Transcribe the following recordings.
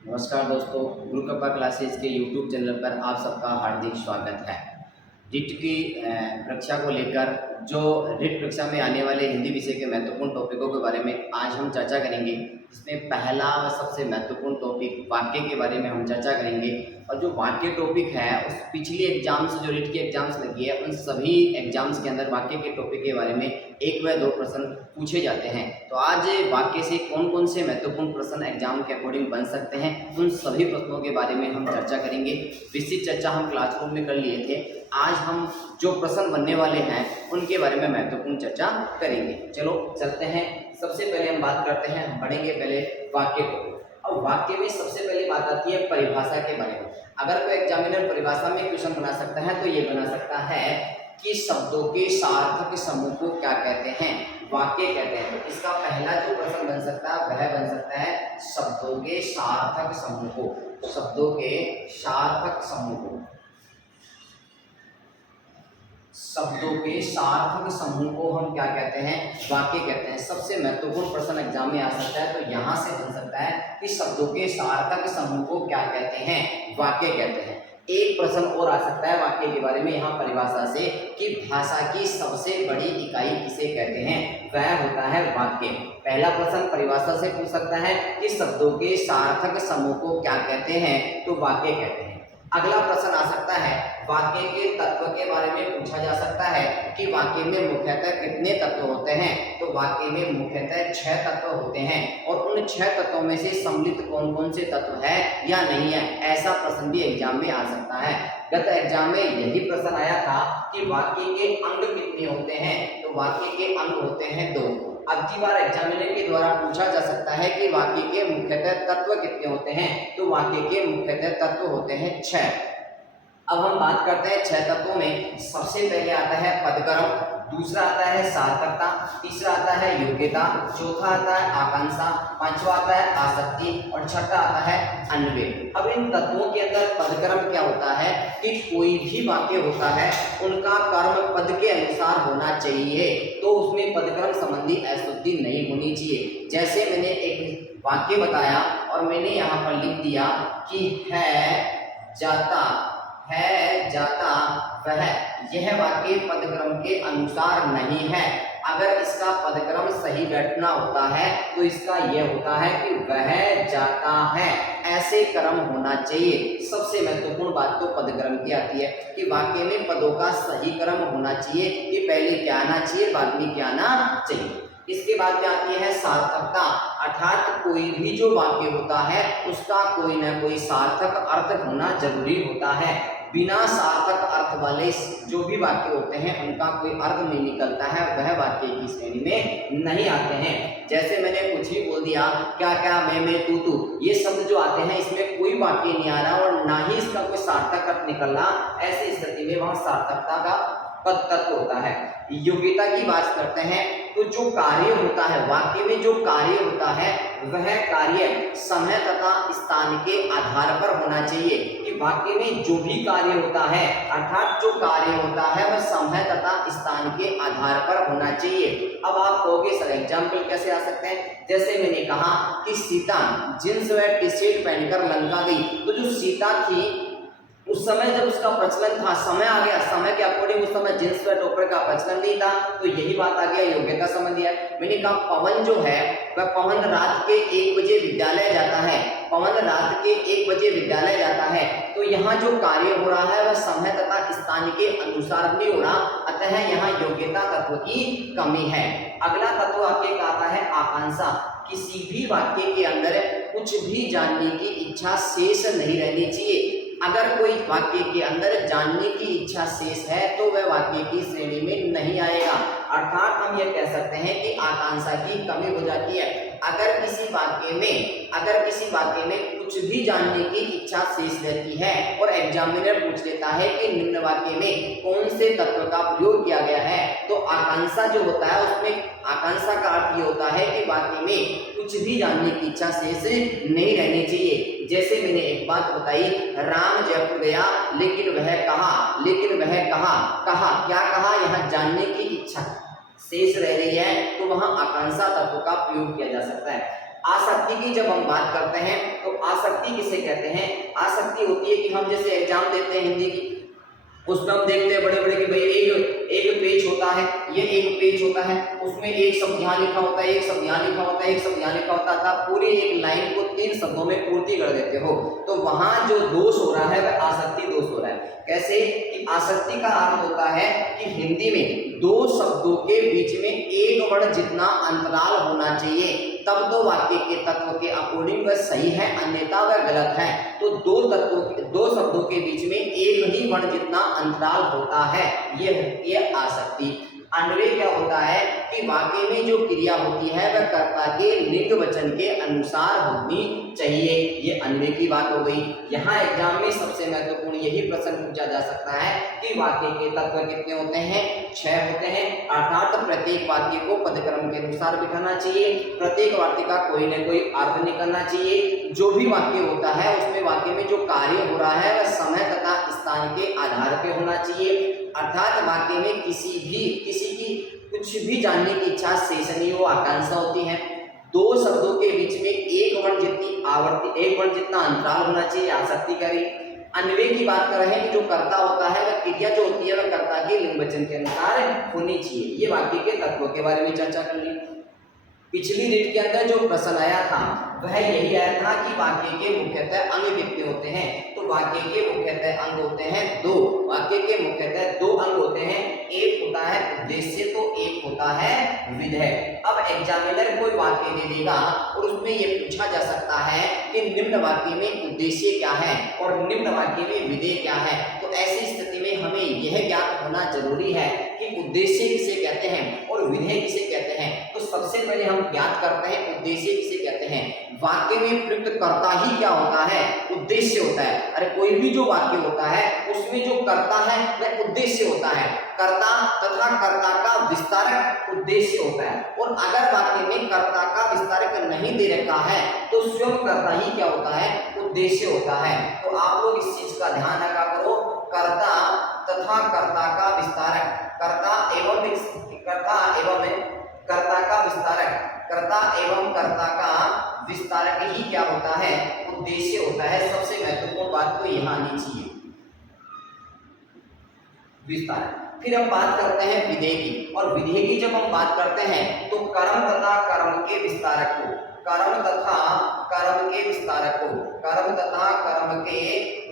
नमस्कार दोस्तों, गुरु कृपा क्लासेस के यूट्यूब चैनल पर आप सबका हार्दिक स्वागत है। रिट की परीक्षा को लेकर जो रिट परीक्षा में आने वाले हिंदी विषय के महत्वपूर्ण टॉपिकों के बारे में आज हम चर्चा करेंगे। इसमें पहला व सबसे महत्वपूर्ण टॉपिक वाक्य के बारे में हम चर्चा करेंगे। और जो वाक्य टॉपिक है उस पिछली एग्जाम्स जो रिट की एग्जाम्स लगी है उन सभी एग्जाम्स के अंदर वाक्य के टॉपिक के बारे में 1 व 2 प्रश्न पूछे जाते हैं। तो आज वाक्य से कौन कौन से महत्वपूर्ण प्रश्न एग्जाम के अकॉर्डिंग बन सकते हैं उन सभी प्रश्नों के बारे में हम चर्चा करेंगे। विस्तृत चर्चा हम क्लासरूम में कर लिए थे। आज हम जो प्रश्न बनने वाले हैं उनके बारे में महत्वपूर्ण चर्चा करेंगे। चलो चलते हैं। सबसे पहले हम बात करते हैं, हम पढ़ेंगे पहले वाक्य को। अब वाक्य में सबसे पहली बात आती है परिभाषा के बारे में। अगर कोई एग्जामिनर परिभाषा में क्वेश्चन बना सकता है तो ये बना सकता है कि शब्दों के सार्थक समूह को क्या कहते हैं? वाक्य कहते हैं। तो इसका पहला जो प्रश्न बन सकता है वह बन सकता है शब्दों के सार्थक समूह को। शब्दों के सार्थक समूह को, शब्दों के सार्थक समूह को हम क्या कहते हैं? वाक्य कहते हैं। सबसे महत्वपूर्ण प्रश्न एग्जाम में आ सकता है तो यहाँ से बन सकता है कि शब्दों के सार्थक समूह को क्या कहते हैं? वाक्य कहते हैं। एक प्रश्न और आ सकता है वाक्य के बारे में यहाँ परिभाषा से कि भाषा की सबसे बड़ी इकाई किसे कहते हैं? वह होता है वाक्य। पहला प्रश्न परिभाषा से पूछ सकता है कि शब्दों के सार्थक समूह को क्या कहते हैं? तो वाक्य कहते हैं। अगला प्रश्न आ सकता है वाक्य के तत्व के बारे में पूछा जा सकता है कि वाक्य में मुख्यतः कितने तत्व होते हैं? तो वाक्य में मुख्यतः 6 तत्व होते हैं और उन 6 तत्वों में से सम्मिलित कौन कौन से तत्व है या नहीं है, ऐसा प्रश्न भी एग्जाम में आ सकता है। गत एग्जाम में यही प्रश्न आया था कि वाक्य के अंग कितने होते हैं? तो वाक्य के अंग होते हैं 2। अब की बार एग्जामिनर के द्वारा पूछा जा सकता है कि वाक्य के मुख्यतः तत्व कितने होते हैं? तो वाक्य के मुख्यतः तत्व होते हैं 6। अब हम बात करते हैं 6 तत्वों में। सबसे पहले आता है पदक्रम, दूसरा आता है सार्थकता, तीसरा आता है योग्यता, चौथा आता है आकांक्षा, पांचवा आता है आसक्ति और छठा आता है अन्वय। अब इन तत्वों के अंदर पदक्रम क्या होता है कि कोई भी वाक्य होता है उनका कर्म पद के अनुसार होना चाहिए, तो उसमें पदक्रम संबंधी अशुद्धि नहीं होनी चाहिए। जैसे मैंने एक वाक्य बताया और मैंने यहाँ पर लिख दिया कि है जाता वह, यह वाक्य पदक्रम के अनुसार नहीं है। अगर इसका पदक्रम सही बैठना होता है तो इसका यह होता है कि वह जाता है, ऐसे क्रम होना चाहिए। सबसे महत्वपूर्ण बात तो पदक्रम की आती है कि वाक्य में पदों का सही क्रम होना चाहिए कि पहले क्या आना चाहिए बाद में क्या आना चाहिए। इसके बाद में आती है सार्थकता, अर्थात कोई भी जो वाक्य होता है उसका कोई ना कोई सार्थक अर्थ होना जरूरी होता है। बिना सार्थक अर्थ वाले जो भी वाक्य होते हैं उनका कोई अर्थ नहीं निकलता है, वह वाक्य की श्रेणी में नहीं आते हैं। जैसे मैंने कुछ ही बोल दिया, क्या क्या, मैं तू, ये शब्द जो आते हैं इसमें कोई वाक्य नहीं आ रहा और ना ही इसका कोई सार्थक अर्थ निकल रहा, ऐसी स्थिति में वह सार्थकता का पद तत्व होता है। योग्यता की बात करते हैं तो जो कार्य होता है, वाक्य में जो कार्य होता है वह कार्य समय तथा स्थान के आधार पर होना चाहिए कि वाक्य में जो भी कार्य होता है अर्थात जो कार्य होता है वह समय तथा स्थान के आधार पर होना चाहिए। अब आप कहोगे सर एग्जाम्पल कैसे आ सकते हैं? जैसे मैंने कहा कि सीता जींस व टी शर्ट पहनकर लंका गई, तो जो सीता थी उस समय जब उसका प्रचलन था, समय आ गया, समय के अकॉर्डिंग उस समय जींस व टॉपर का प्रचलन नहीं था, तो यही बात आ गया योग्यता संबंधी है। मैंने कहा पवन जो है वह पवन रात के 1 बजे विद्यालय जाता है, पवन रात के 1 बजे विद्यालय जाता है, तो यहाँ जो कार्य हो रहा है वह समय तथा स्थान के अनुसार नहीं हो रहा, अतः यहाँ योग्यता तत्व की कमी है। अगला तत्व आपके आता है आकांक्षा। किसी भी वाक्य के अंदर कुछ भी जानने की इच्छा शेष नहीं रहनी चाहिए। अगर कोई वाक्य के अंदर जानने की इच्छा शेष है तो वह वाक्य की श्रेणी में नहीं आएगा, अर्थात हम यह कह सकते हैं कि आकांक्षा की कमी हो जाती है। अगर किसी वाक्य में कुछ भी जानने की इच्छा शेष रहती है और एग्जामिनर पूछ लेता है कि निम्न वाक्य में कौन से तत्व का प्रयोग किया गया है, तो आकांक्षा जो होता है उसमें आकांक्षा का अर्थ ये होता है कि वाक्य में कुछ भी जानने की इच्छा शेष नहीं रहनी चाहिए। जैसे मैंने एक बात बताई, राम जयपुर गया लेकिन वह कहा क्या कहा, यहाँ जानने की इच्छा शेष रह रही है तो वहां आकांक्षा तत्व का प्रयोग किया जा सकता है। आसक्ति की जब हम बात करते हैं तो आसक्ति किसे कहते हैं? आसक्ति होती है कि हम जैसे एग्जाम देते हैं हिंदी की, उसमें हम देखते हैं बड़े बड़े कि भाई एक पेज होता है, ये एक पेज होता है, उसमें एक शब्द यहाँ लिखा होता है, एक शब्द यहाँ लिखा होता है, एक शब्द यहाँ लिखा होता था, पूरी एक लाइन को 3 शब्दों में पूर्ति कर देते हो। तो वहां जो दोष हो रहा है वह आसक्ति दोष हो रहा है। कैसे कि आसक्ति का अर्थ होता है कि हिंदी में 2 शब्दों के बीच में 1 वर्ण जितना अंतराल होना चाहिए, तब तो वाक्य के तत्व के अकॉर्डिंग वह सही है, अन्यथा वह गलत है। तो 2 शब्दों के बीच में 1 ही वर्ण जितना अंतराल होता है, ये आसक्ति। अन्वय क्या होता है कि वाक्य में जो क्रिया होती है वह कर्ता के लिंग वचन के अनुसार होनी चाहिए, ये अन्वय की बात हो गई। यहाँ एग्जाम में सबसे महत्वपूर्ण यही प्रश्न पूछा जा सकता है कि वाक्य के तत्व कितने होते हैं? 6 होते हैं, अर्थात प्रत्येक वाक्य को पदक्रम के अनुसार बिठाना चाहिए, प्रत्येक वाक्य का कोई न कोई अर्थ निकलना चाहिए, जो भी वाक्य होता है उसमें वाक्य में जो कार्य हो रहा है वह समय तथा स्थान के आधार पर होना चाहिए, अर्थात वाक्य में किसी की कुछ भी जानने की इच्छा, शेषनीय आकांक्षा होती है। 2 शब्दों के बीच में 1 वर्ण जितनी आवर्ती 1 वर्ण जितना अंतराल होना चाहिए, आसक्ति करें। अन्वय की बात कर रहे हैं कि जो कर्ता होता है वह क्रिया जो होती है वह कर्ता के लिंग वचन के अनुसार होनी चाहिए। ये वाक्य के तत्वों के बारे में चर्चा कर ली। पिछली रीड के अंदर जो प्रश्न आया था वह यही आया था कि वाक्य के मुख्यतः अंग कितने होते हैं? तो वाक्य के मुख्यतः अंग होते हैं 2। वाक्य के मुख्यतः 2 अंग होते हैं, एक होता है उद्देश्य तो एक होता है विधेय। अब एग्जामिनर कोई वाक्य दे देगा और उसमें यह पूछा जा सकता है कि निम्न वाक्य में उद्देश्य क्या है और निम्न वाक्य में विधेय क्या है। तो ऐसी स्थिति में हमें यह ज्ञात होना जरूरी है कि उद्देश्य किसे कहते हैं और विधेय किसे कहते हैं। तो सबसे पहले हम ज्ञात करते हैं उद्देश्य किसे कहते हैं। वाक्य में प्रयुक्त कर्ता ही क्या होता है? उद्देश्य होता है। अरे कोई भी जो वाक्य होता है उसमें जो कर्ता है वह उद्देश्य होता है। कर्ता तथा कर्ता का विस्तारक उद्देश्य होता है। और अगर वाक्य में कर्ता का विस्तारक नहीं दे रखा है तो स्वयं कर्ता ही क्या होता है? उद्देश्य होता है। तो आप लोग इस चीज का ध्यान रखा करो, कर्ता तथा कर्ता का विस्तारक, कर्ता एवं कर्ता का विस्तारक, कर्ता एवं कर्ता का विस्तारक ही क्या होता है? उद्देश्य होता है। सबसे महत्वपूर्ण बात तो यहाँ आनी चाहिए, विस्तारक। फिर हम बात करते हैं विधेय की, और विधेय की जब हम बात करते हैं तो कर्म तथा कर्म के विस्तारक को, कर्म तथा कर्म के विस्तारक को, कर्म तथा कर्म के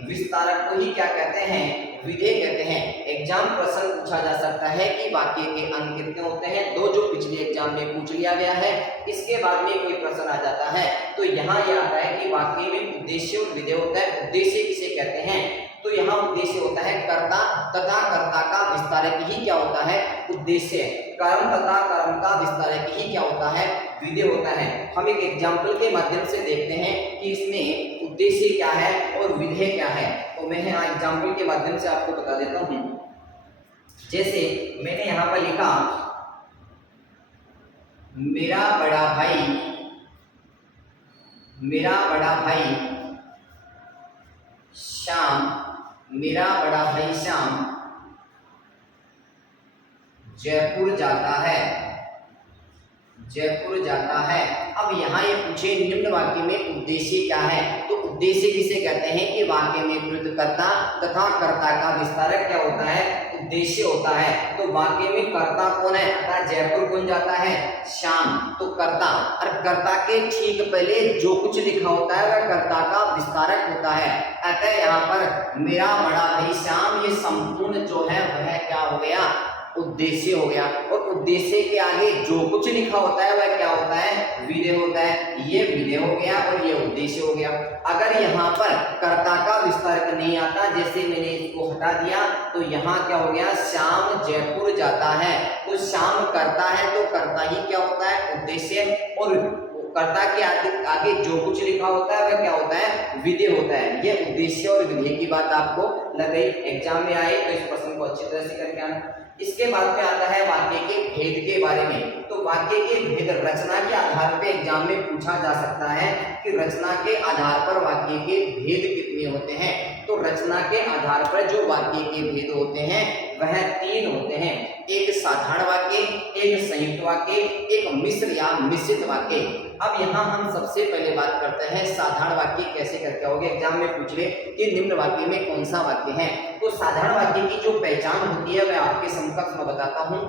विस्तारक को ही क्या कहते हैं? विधेय कहते हैं। एग्जाम प्रश्न पूछा जा सकता है कि वाक्य के अंग कितने होते हैं? 2, जो पिछले एग्जाम में पूछ लिया गया है। इसके बाद में कोई प्रश्न आ जाता है तो यहाँ यह आता है कि वाक्य में उद्देश्य और विधेय होता है। उद्देश्य किसे कहते हैं? तो यहाँ उद्देश्य होता है कर्ता तथा कर्ता का विस्तारक ही क्या होता है? उद्देश्य। कर्म तथा कर्म का विस्तारक ही क्या होता है? विधेय होता है। हम एक एग्जाम्पल के माध्यम से देखते हैं कि इसमें उद्देश्य क्या है और विधेय क्या है। तो मैं यहाँ एग्जाम्पल के माध्यम से आपको बता देता हूँ। जैसे मैंने यहाँ पर लिखा, मेरा बड़ा भाई श्याम, मेरा बड़ा भाई श्याम जयपुर जाता है। अब यहाँ ये पूछे निम्न वाक्य में उद्देश्य क्या है? तो उद्देश्य किसे कहते हैं कि वाक्य में प्रयुक्त कर्ता तथा कर्ता का विस्तारक क्या होता है? उद्देश्य होता है। तो वाक्य में कर्ता कौन है? अर्थात जयपुर कौन जाता है? श्याम। तो कर्ता, और कर्ता के ठीक पहले जो कुछ लिखा होता है वह कर्ता का विस्तारक होता है। अतः यहाँ पर मेरा बड़ा भाई श्याम, ये संपूर्ण जो है वह क्या हो गया? उद्देश्य हो गया। और उद्देश्य के आगे जो कुछ लिखा होता है वह क्या होता है? विधेय होता है। ये विधेय हो गया और ये उद्देश्य हो गया। अगर यहाँ पर कर्ता का विस्तारक नहीं आता, जैसे मैंने इसको हटा दिया, तो यहाँ क्या हो गया? श्याम जयपुर जाता है। तो श्याम कर्ता है तो कर्ता ही क्या होता है? उद्देश्य। और कर्ता के आगे जो कुछ लिखा होता है वह क्या होता है? विधेय होता है। ये उद्देश्य और विधेय की बात आपको लग गई। एग्जाम में आए तो इस प्रश्न को अच्छी तरह से करके आना। इसके बाद में आता है वाक्य के भेद के बारे में। तो वाक्य के भेद रचना के आधार पर एग्जाम में पूछा जा सकता है कि रचना के आधार पर वाक्य के भेद कितने होते हैं। तो रचना के आधार पर जो वाक्य के भेद होते हैं वह 3 होते हैं। एक साधारण वाक्य, एक संयुक्त वाक्य, एक मिश्र या मिश्रित वाक्य। अब यहाँ हम सबसे पहले बात करते हैं साधारण वाक्य कैसे करके आओगे। एग्जाम में पूछ ले कि निम्न वाक्य में कौन सा वाक्य है। तो साधारण वाक्य की जो पहचान होती है मैं आपके समकक्ष में बताता हूँ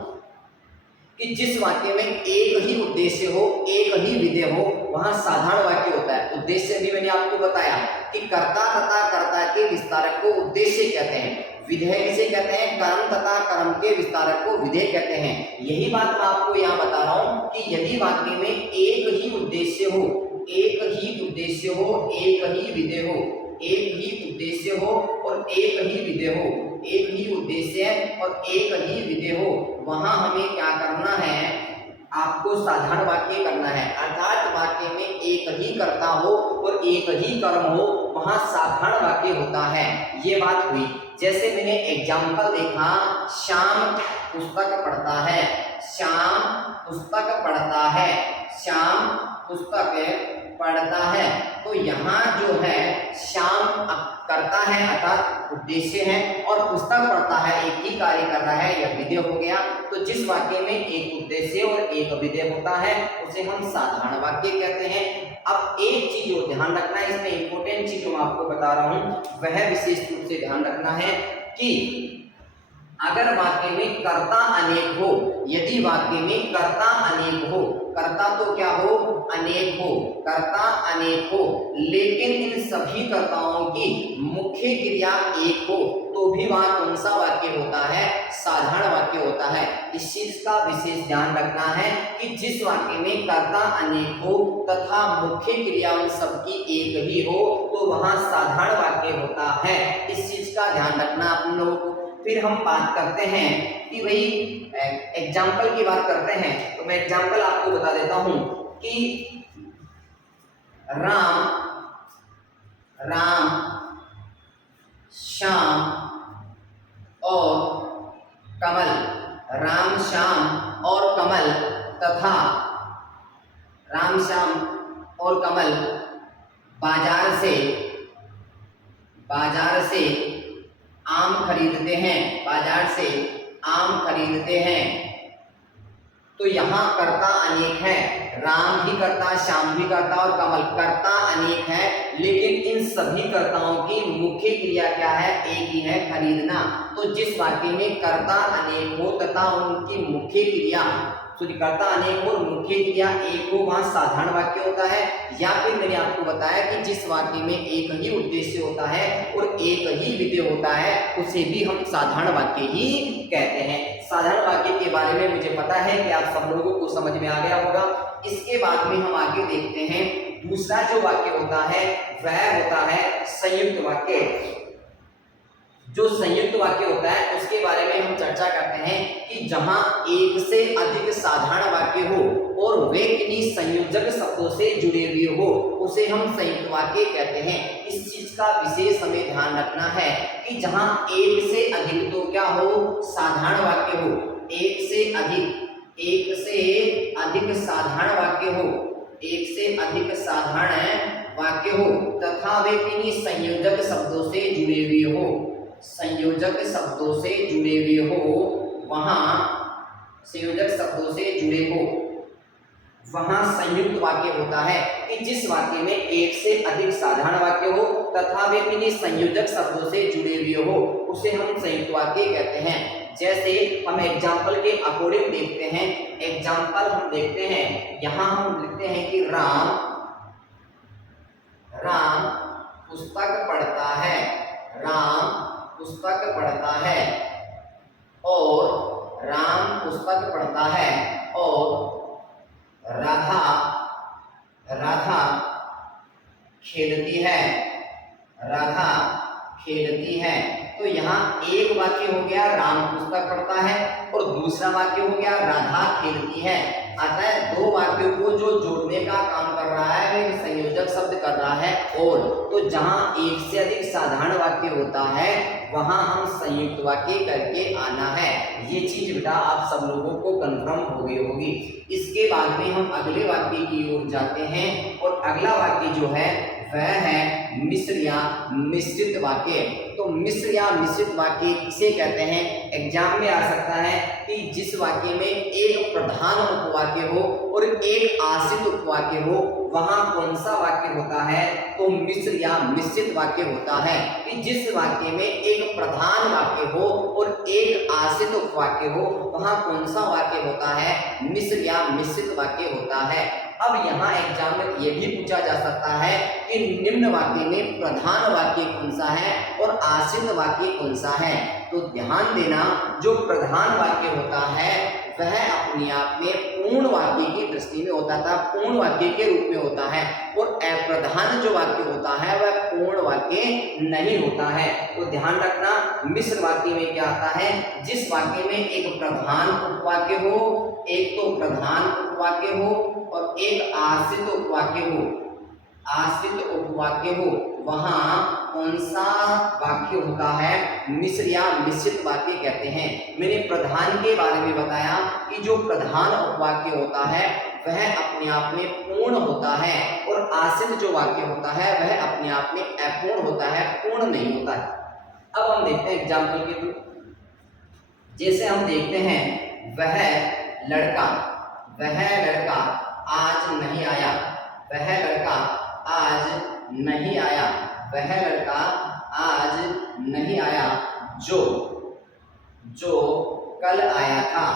कि जिस वाक्य में एक ही उद्देश्य हो, एक ही विधेय हो, वहां साधारण वाक्य होता है। उद्देश्य भी मैंने आपको बताया कि कर्ता तथा कर्ता के विस्तारक को उद्देश्य कहते हैं, विधेय किसे कहते हैं, कर्म तथा कर्म के विस्तारक को विधेय कहते हैं। यही बात मैं आपको यहाँ बता रहा हूँ कि यदि वाक्य में एक ही उद्देश्य हो, एक ही उद्देश्य हो, एक ही विधेय हो, एक ही उद्देश्य हो और एक ही विधेय हो, एक ही उद्देश्य और एक ही विधेय हो, वहां हमें क्या करना है, आपको साधारण वाक्य करना है। अर्थात वाक्य में एक ही कर्ता हो और एक ही कर्म हो, वहां साधारण वाक्य होता है। ये बात हुई। जैसे मैंने एग्जाम्पल देखा, श्याम पुस्तक पढ़ता है, श्याम पुस्तक पढ़ता है, श्याम पुस्तक पढ़ता है। तो यहाँ जो है श्याम करता है अर्थात उद्देश्य है और पुस्तक पढ़ता है एक ही कार्य कर रहा है, यह विधेय हो गया। तो जिस वाक्य में एक उद्देश्य और एक विधेय होता है उसे हम साधारण वाक्य कहते हैं। अब एक चीज और ध्यान रखना है, इसमें इंपॉर्टेंट चीज मैं आपको बता रहा हूँ, वह विशेष रूप से ध्यान रखना है कि अगर वाक्य में कर्ता अनेक हो, यदि वाक्य में कर्ता अनेक हो, कर्ता तो क्या हो, अनेक हो, कर्ता अनेक हो, लेकिन इन सभी कर्ताओं की मुख्य क्रिया एक हो, तो भी वहां कौन सा वाक्य होता है, साधारण वाक्य होता है। इस चीज का विशेष ध्यान रखना है कि जिस वाक्य में कर्ता अनेक हो तथा मुख्य क्रिया उन सबकी एक ही हो, तो वहां साधारण वाक्य होता है। इस चीज का ध्यान रखना आप लोगों को। फिर हम बात करते हैं कि भाई एग्जाम्पल की बात करते हैं, तो मैं एग्जाम्पल आपको बता देता हूं कि राम राम श्याम और कमल, राम श्याम और कमल तथा राम श्याम और कमल बाजार से आम खरीदते हैं, बाजार से आम खरीदते हैं। तो यहाँ कर्ता अनेक है, राम भी कर्ता, श्याम भी कर्ता और कमल कर्ता अनेक है, लेकिन इन सभी कर्ताओं की मुख्य क्रिया क्या है, एक ही है, खरीदना। तो जिस वाक्य में कर्ता अनेक हो तथा उनकी मुख्य क्रिया, कर्ता अनेक हो, मुख्य क्रिया एक हो, वहां साधारण वाक्य होता है। या फिर मैंने आपको बताया कि जिस वाक्य में एक ही उद्देश्य होता है और एक ही विधेय होता है, उसे भी हम साधारण वाक्य ही कहते हैं। साधारण वाक्य के बारे में मुझे पता है कि आप सब लोगों को समझ में आ गया होगा। इसके बाद में हम आगे देखते हैं, दूसरा जो वाक्य होता है वह होता है संयुक्त वाक्य। जो संयुक्त वाक्य होता है उसके बारे में हम चर्चा करते हैं कि जहां एक से अधिक साधारण वाक्य हो और वे किन्हीं संयोजक शब्दों से जुड़े हुए हो, उसे हम संयुक्त वाक्य कहते हैं। इस चीज का विशेष हमें ध्यान रखना है कि जहां एक से अधिक तो क्या हो, साधारण वाक्य हो, एक से अधिक साधारण वाक्य हो, एक से अधिक साधारण वाक्य हो तथा वे किन्हीं संयोजक शब्दों से जुड़े हुए हो, संयोजक शब्दों से जुड़े हुए हो, वहां संयोजक शब्दों से जुड़े हो, वहां संयुक्त वाक्य होता है। कि जिस वाक्य में एक से अधिक साधारण वाक्य हो तथा वे किन्हीं संयोजक शब्दों से जुड़े हुए हो, उसे हम संयुक्त वाक्य कहते हैं। जैसे हम एग्जाम्पल के अकॉर्डिंग देखते हैं, एग्जाम्पल हम देखते हैं, यहां हम लिखते हैं कि राम पुस्तक पढ़ता है, राम पुस्तक पढ़ता है और राम पुस्तक पढ़ता है और राधा खेलती है, राधा खेलती है। तो यहाँ एक वाक्य हो गया राम पुस्तक पढ़ता है और दूसरा वाक्य हो गया राधा खेलती है। अतः दो वाक्यों को जो जोड़ने का काम कर रहा है वह संयोजक शब्द कर रहा है और। तो जहां एक से अधिक साधारण वाक्य होता है वहां हम संयुक्त वाक्य करके आना है। ये चीज बेटा आप सब लोगों को कंफर्म हो गई होगी। इसके बाद में हम अगले वाक्य की ओर जाते हैं और अगला वाक्य जो है वह है मिश्र या मिश्रित वाक्य। तो मिश्र या मिश्रित वाक्य किसे कहते हैं? एग्जाम में आ सकता है कि जिस वाक्य में एक प्रधान उपवाक्य हो और एक आश्रित उपवाक्य हो, वहां कौन सा वाक्य होता है? तो मिश्र या मिश्रित वाक्य होता है। कि जिस वाक्य में एक प्रधान वाक्य हो और एक आश्रित उपवाक्य हो, वहां कौन सा वाक्य होता है? मिश्र या मिश्रित वाक्य होता है। अब यहाँ एग्जाम में ये भी पूछा जा सकता है कि निम्न वाक्य में प्रधान वाक्य कौन सा है और आश्रित वाक्य कौन सा है? तो ध्यान देना, जो प्रधान वाक्य होता है वह अपने आप में पूर्ण वाक्य की दृष्टि में होता था, पूर्ण वाक्य के रूप में होता है, और अप्रधान जो वाक्य होता है वह पूर्ण वाक्य नहीं होता है। तो ध्यान रखना, मिश्र वाक्य में क्या आता है? जिस वाक्य में एक प्रधान उपवाक्य हो, एक तो प्रधान उपवाक्य हो और एक आश्रित उपवाक्य हो, आश्रित उपवाक्य हो, वहां कौन सा वाक्य होता है? मिश्र या मिश्रित वाक्य कहते हैं। मैंने प्रधान के बारे में बताया कि जो प्रधान उपवाक्य होता है वह अपने आप में पूर्ण होता है और आश्रित जो वाक्य होता है वह अपने आप में अपूर्ण होता है, पूर्ण नहीं होता है। अब हम देखते हैं एग्जाम्पल के थ्रू। जैसे हम देखते हैं, वह लड़का आज नहीं आया, वह लड़का आज नहीं आया, वह लड़का आज नहीं आया, जो कल आया था,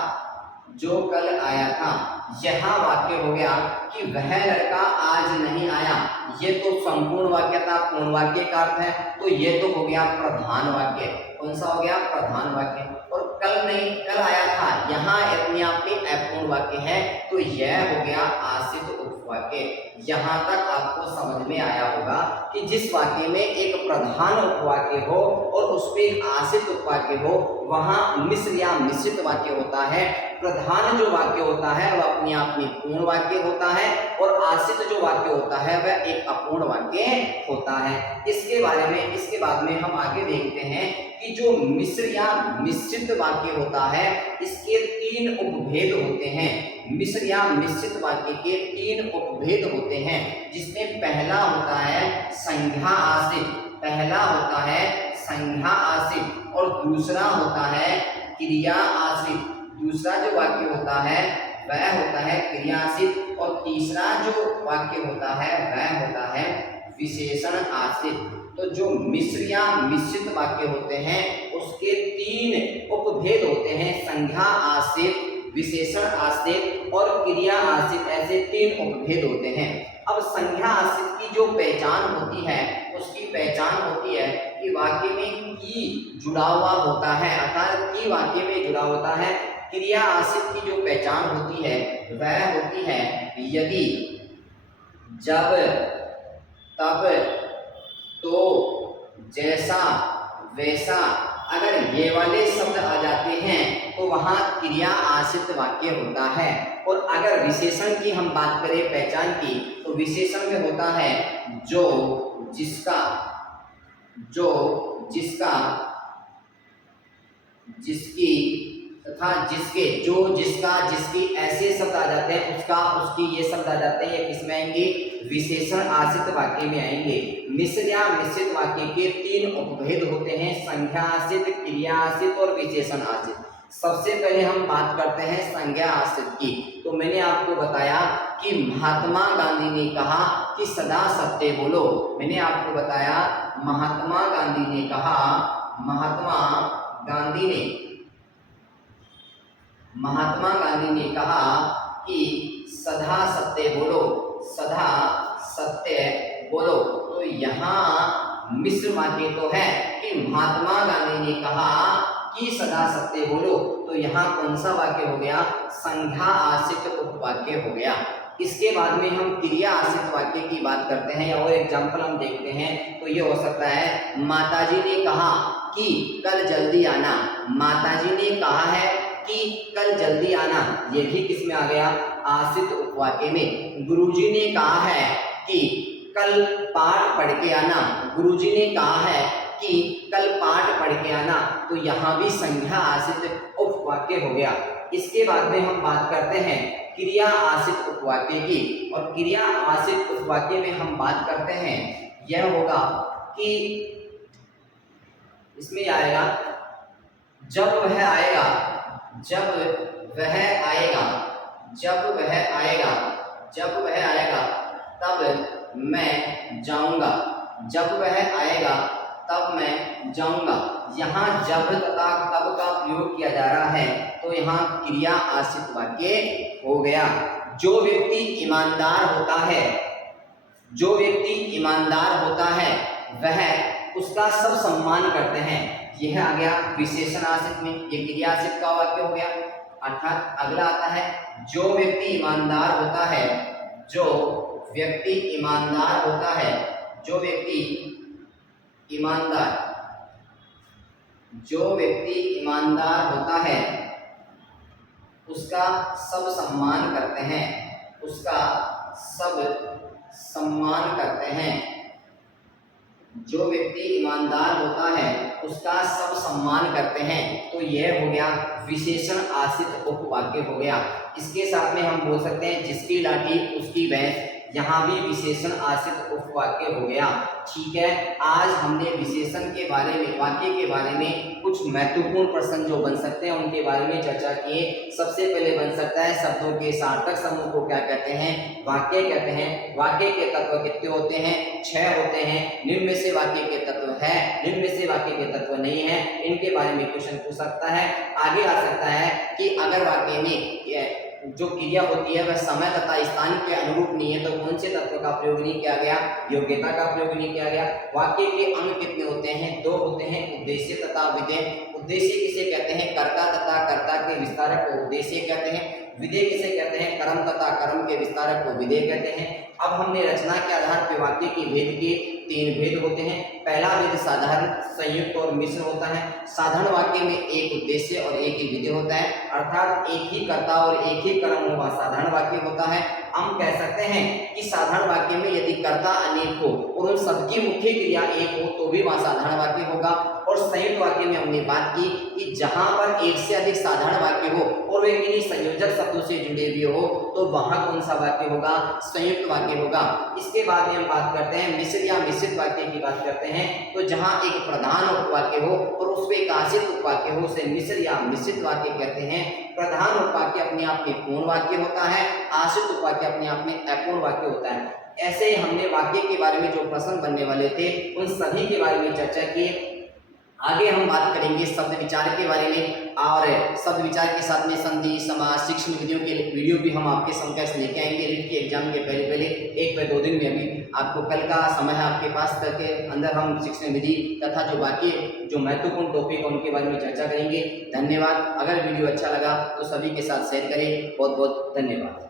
जो कल आया था। यह वाक्य हो गया कि वह लड़का आज नहीं आया। ये तो संपूर्ण वाक्य था, पूर्ण वाक्य का अर्थ है, तो ये तो हो गया प्रधान वाक्य। कौन सा हो गया? प्रधान वाक्य। और कल नहीं, कल आया था, यहाँ अपने आप में अपूर्ण वाक्य है, तो यह हो गया आश्रित उपवाक्य। यहाँ तक आपको समझ में आया होगा कि जिस वाक्य में एक प्रधान उपवाक्य हो और उसमें एक आश्रित उपवाक्य हो, वहां मिश्र या मिश्रित वाक्य होता है। प्रधान जो वाक्य होता है वह अपने आप में पूर्ण वाक्य होता है और आश्रित जो वाक्य होता है वह एक अपूर्ण वाक्य होता है। इसके बारे में, इसके बाद में हम आगे देखते हैं कि जो मिश्र या मिश्रित वाक्य होता है इसके तीन उपभेद होते हैं। मिश्र या मिश्रित वाक्य के तीन उपभेद होते हैं, जिसमें पहला होता है संज्ञा आश्रित, पहला होता है संज्ञा आश्रित और दूसरा होता है क्रिया आश्रित। दूसरा जो वाक्य होता है वह होता है क्रिया आश्रित और तीसरा जो वाक्य होता है वह होता है विशेषण आश्रित। तो जो मिश्र या मिश्रित वाक्य होते हैं उसके तीन उपभेद होते हैं, संज्ञा आश्रित, विशेषण आश्रित और क्रिया आश्रित, ऐसे तीन उपभेद होते हैं। अब संज्ञा आश्रित की जो पहचान होती है उसकी पहचान होती है कि वाक्य में की जुड़ा हुआ होता है, अर्थात की वाक्य में जुड़ा होता है। क्रिया आश्रित की जो पहचान होती है वह होती है यदि, जब, तब, तो, जैसा, वैसा, अगर ये वाले शब्द आ जाते हैं तो वहाँ क्रिया आश्रित वाक्य होता है। और अगर विशेषण की हम बात करें, पहचान की, तो विशेषण में होता है जो, जिसका, जो, जिसका, जिसकी तथा जिसके, जो, जिसका, जिसकी, ऐसे शब्द आ जाते हैं, उसका, उसकी, ये शब्द आ जाते हैं। ये किसमें आएंगे? विशेषण आश्रित वाक्य में आएंगे। मिश्र या मिश्रित वाक्य के तीन उपभेद होते हैं, संज्ञा आश्रित, क्रिया आश्रित और विशेषण आश्रित। सबसे पहले हम बात करते हैं संज्ञा आश्रित की। तो मैंने आपको बताया कि महात्मा गांधी ने कहा कि सदा सत्य बोलो। मैंने आपको बताया महात्मा गांधी ने कहा, महात्मा गांधी ने कहा कि सदा सत्य बोलो, सदा सत्य बोलो। तो यहाँ मिश्र वाक्य तो है कि महात्मा गांधी ने कहा कि सदा सत्य बोलो, तो यहाँ कौन सा वाक्य हो गया? संज्ञा आश्रित उपवाक्य हो गया। इसके बाद में हम क्रिया आश्रित वाक्य की बात करते हैं और एग्जाम्पल हम देखते हैं। तो ये हो सकता है माताजी ने कहा कि कल जल्दी आना, माताजी ने कहा है कि कल जल्दी आना, ये भी किस में आ गया? आश्रित उपवाक्य में। गुरुजी ने कहा है कि कल पाठ पढ़ के आना, गुरुजी ने कहा है कि कल पाठ पढ़ के आना, तो यहाँ भी संज्ञा आश्रित उपवाक्य हो गया। इसके बाद में हम बात करते हैं क्रिया आश्रित उपवाक्य की। और क्रिया आश्रित उपवाक्य में हम बात करते हैं, यह होगा कि इसमें आएगा जब वह आएगा, जब वह आएगा, जब वह आएगा, जब वह आएगा तब मैं जाऊंगा, जब वह आएगा तब मैं जाऊंगा। यहाँ जब तथा तब का प्रयोग किया जा रहा है, तो यहाँ क्रिया आश्रित वाक्य हो गया। जो व्यक्ति ईमानदार होता है, जो व्यक्ति ईमानदार होता है वह उसका सब सम्मान करते हैं। यह आ गया विशेषण आश्रित में, ये क्रिया आश्रित का वाक्य हो गया। अर्थात अगला आता है जो व्यक्ति ईमानदार होता है, जो व्यक्ति ईमानदार होता है, जो व्यक्ति ईमानदार, जो व्यक्ति ईमानदार होता है उसका सब सम्मान करते हैं, उसका सब सम्मान करते हैं। जो व्यक्ति ईमानदार होता है उसका सब सम्मान करते हैं। तो यह हो गया विशेषण आश्रित उपवाक्य हो गया। इसके साथ में हम बोल सकते हैं जिसकी लाठी उसकी भैंस, यहाँ भी विशेषण आश्रित उपवाक्य हो गया। ठीक है, आज हमने विशेषण के बारे में, वाक्य के बारे में कुछ महत्वपूर्ण प्रश्न जो बन सकते हैं उनके बारे में चर्चा किए। सबसे पहले बन सकता है शब्दों के सार्थक समूह को क्या कहते हैं? वाक्य कहते हैं। वाक्य के तत्व कितने होते हैं? 6 होते हैं। निम्न में से वाक्य के तत्व है, निम्न में से वाक्य के तत्व नहीं है, इनके बारे में क्वेश्चन पूछ सकता है। आगे आ सकता है कि अगर वाक्य में जो क्रिया होती है वह समय तथा स्थान के अनुरूप नहीं है, तो कौन से तत्व का प्रयोग नहीं किया गया? योग्यता का प्रयोग नहीं किया गया। वाक्य के अंग कितने होते हैं? 2 होते हैं, उद्देश्य तथा विधेय। उद्देश्य किसे कहते हैं? कर्ता तथा कर्ता के विस्तारक को उद्देश्य कहते हैं। विधेय किसे कहते हैं? कर्म तथा कर्म के विस्तारक को विधेय कहते हैं। अब हमने रचना के आधार पर वाक्य के भेद के 3 भेद होते हैं। पहला भेद साधारण, संयुक्त और मिश्र होता है। साधारण वाक्य में एक उद्देश्य और एक ही विधेय होता है, अर्थात एक ही कर्ता और एक ही कर्म हुआ साधारण वाक्य होता है। हम कह सकते हैं कि साधारण वाक्य में यदि कर्ता अनेक हो और उन सबकी मुख्य क्रिया एक हो तो भी वह साधारण वाक्य होगा। और संयुक्त वाक्य में हमने बात की कि जहां पर एक से अधिक साधारण वाक्य हो और वे किन्हीं संयोजक शब्दों से जुड़े हुए हो तो वहां कौन सा वाक्य होगा? संयुक्त वाक्य होगा। इसके बाद में हम बात करते हैं मिश्र या मिश्रित वाक्य की बात करते हैं। तो जहां एक प्रधान उपवाक्य हो और उसमें एक आश्रित उपवाक्य हो उसे मिश्र या मिश्रित वाक्य कहते हैं। प्रधान उपवाक्य अपने आप में पूर्ण वाक्य होता है, आश्रित उपवाक्य अपने आप में अपूर्ण वाक्य होता है। ऐसे ही हमने वाक्य के बारे में जो प्रश्न बनने वाले थे उन सभी के बारे में चर्चा की। आगे हम बात करेंगे शब्द विचार के बारे में, और शब्द विचार के साथ में संधि, समास, शिक्षण विधियों के वीडियो भी हम आपके समक्ष लेके आएंगे। रीट के एग्जाम के पहले 1 या 2 दिन में अभी आपको कल का समय है आपके पास, करके अंदर हम शिक्षण विधि तथा जो बाकी जो महत्वपूर्ण टॉपिक है उनके बारे में चर्चा करेंगे। धन्यवाद। अगर वीडियो अच्छा लगा तो सभी के साथ शेयर करें। बहुत बहुत धन्यवाद।